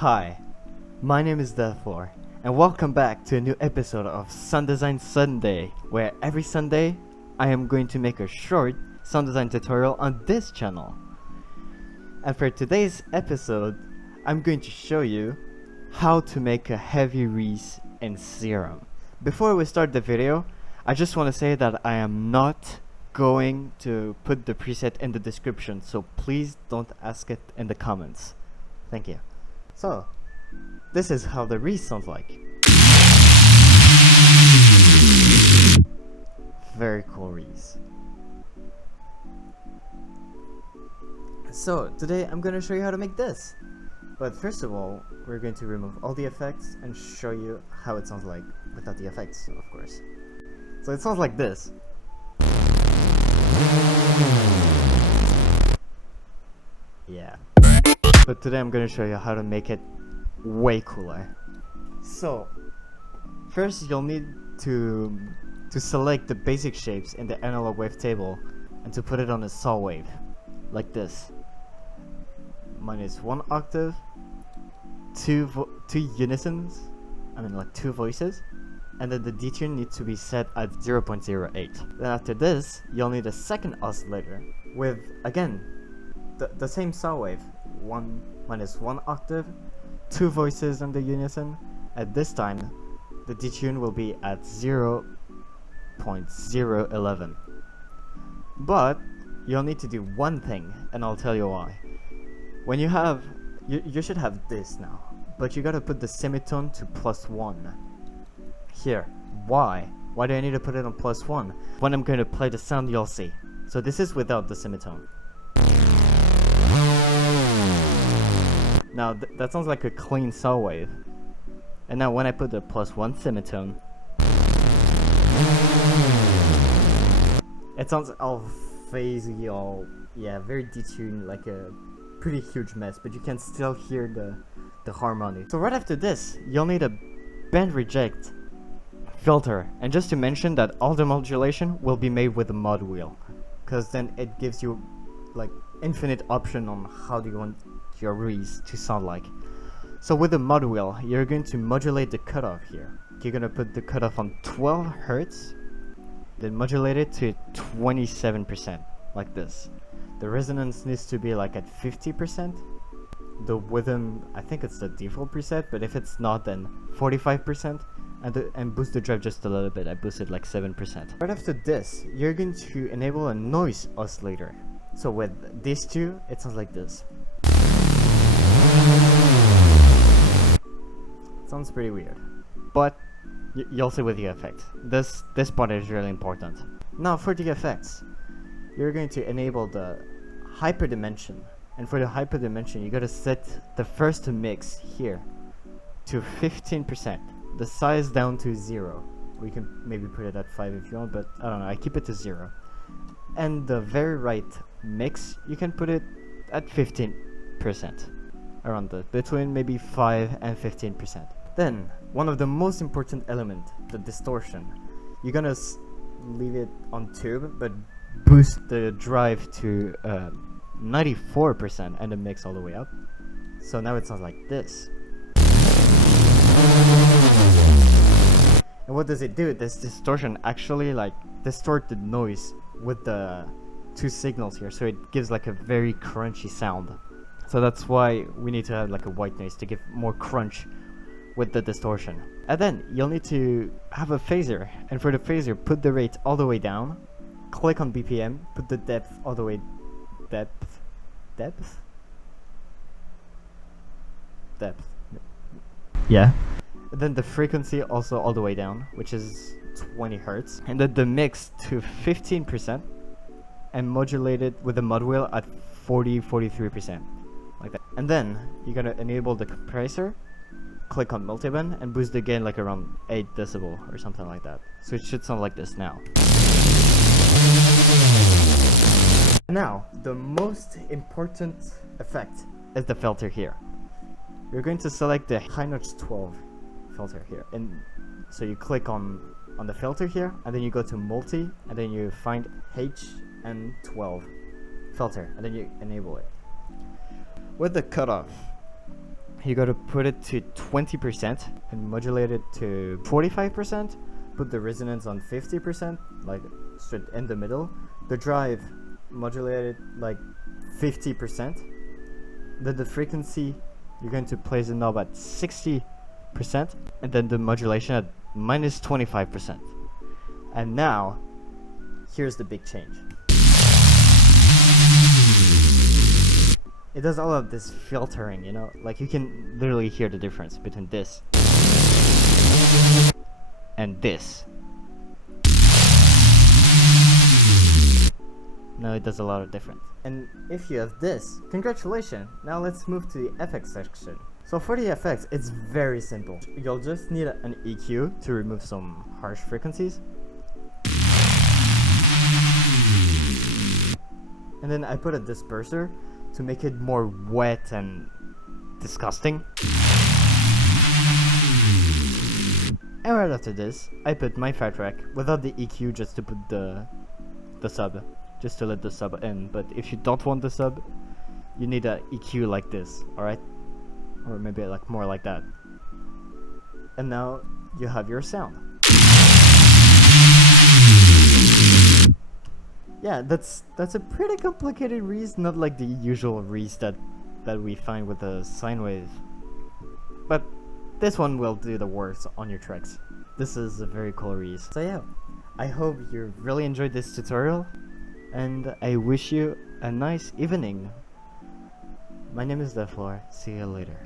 Hi, my name is DeathFlore, and welcome back to a new episode of Sound Design Sunday, where every Sunday I am going to make a short sound design tutorial on this channel. And for today's episode, I'm going to show you how to make a heavy reese in Serum. Before we start the video, I just want to say that I am not going to put the preset in the description, so please don't ask it in the comments. Thank you. So, this is how the reese sounds like. Very cool reese. So, today I'm going to show you how to make this. But first of all, we're going to remove all the effects and show you how it sounds like without the effects, of course. So it sounds like this. Yeah. But today I'm going to show you how to make it way cooler. So, first you'll need to select the basic shapes in the analog wave table and to put it on a saw wave, like this. Mine is 1 octave, two unisons, like 2 voices, and then the detune needs to be set at 0.08. Then after this, you'll need a second oscillator with, again, the same saw wave. 1 minus 1 octave, 2 voices on the unison. At this time, the detune will be at 0.011. But you'll need to do one thing, and I'll tell you why. When you have, you should have this now, but you gotta put the semitone to +1. Here, why? Why do I need to put it on +1? When I'm going to play the sound, you'll see. So this is without the semitone. Now that sounds like a clean saw wave. And now when I put the +1 semitone, it sounds all phasey, all, yeah, very detuned, like a pretty huge mess, but you can still hear the harmony. So right after this, you'll need a band reject filter. And just to mention that all the modulation will be made with a mod wheel, because then it gives you like infinite option on how do you want your reese to sound like. So with the mod wheel, you're going to modulate the cutoff here. You're going to put the cutoff on 12 Hertz, then modulate it to 27%, like this. The resonance needs to be like at 50%. The rhythm, I think it's the default preset, but if it's not, then 45%. And boost the drive just a little bit. I boosted like 7%. Right after this, you're going to enable a noise oscillator. So with these two, it sounds like this. Sounds pretty weird, but you'll see with the effect. This part is really important. Now for the effects, you're going to enable the hyperdimension, and for the hyperdimension, you gotta set the first mix here to 15%. The size down to 0. We can maybe put it at 5 if you want, but I don't know. I keep it to 0. And the very right mix, you can put it at 15%. Around between maybe 5 and 15%. Then, one of the most important element, the distortion. You're gonna leave it on tube, but boost the drive to 94% and the mix all the way up. So now it sounds like this. And what does it do? This distortion actually like distort the noise with the 2 signals here, so it gives like a very crunchy sound. So that's why we need to have like a white noise to give more crunch with the distortion. And then you'll need to have a phaser, and for the phaser, put the rate all the way down, click on BPM, put the depth all the way depth. Yeah. And then the frequency also all the way down, which is 20 Hertz. And then the mix to 15% and modulate it with the mod wheel at 43%. Like that. And then you're gonna enable the compressor, click on multiband, and boost the gain like around 8 decibel or something like that. So it should sound like this now. Now, the most important effect is the filter here. You're going to select the high notch 12 filter here, and so you click on the filter here, and then you go to multi, and then you find HN12 filter, and then you enable it. With the cutoff, you gotta put it to 20% and modulate it to 45%. Put the resonance on 50%, like straight in the middle. The drive, modulate it like 50%. Then the frequency, you're going to place the knob at 60%, and then the modulation at minus 25%. And now, here's the big change. It does all of this filtering, you know, like you can literally hear the difference between this and this. No, it does a lot of difference. And if you have this, congratulations! Now let's move to the effects section. So for the effects, it's very simple. You'll just need an EQ to remove some harsh frequencies. And then I put a disperser to make it more wet and disgusting. And right after this, I put my fat track without the EQ, just to put the sub, just to let the sub in. But if you don't want the sub, you need an EQ like this, alright? Or maybe like more like that. And now you have your sound. Yeah, that's a pretty complicated reese, not like the usual reese that we find with a sine wave. But this one will do the works on your tracks. This is a very cool reese. So yeah, I hope you really enjoyed this tutorial, and I wish you a nice evening. My name is DeathFlore. See you later.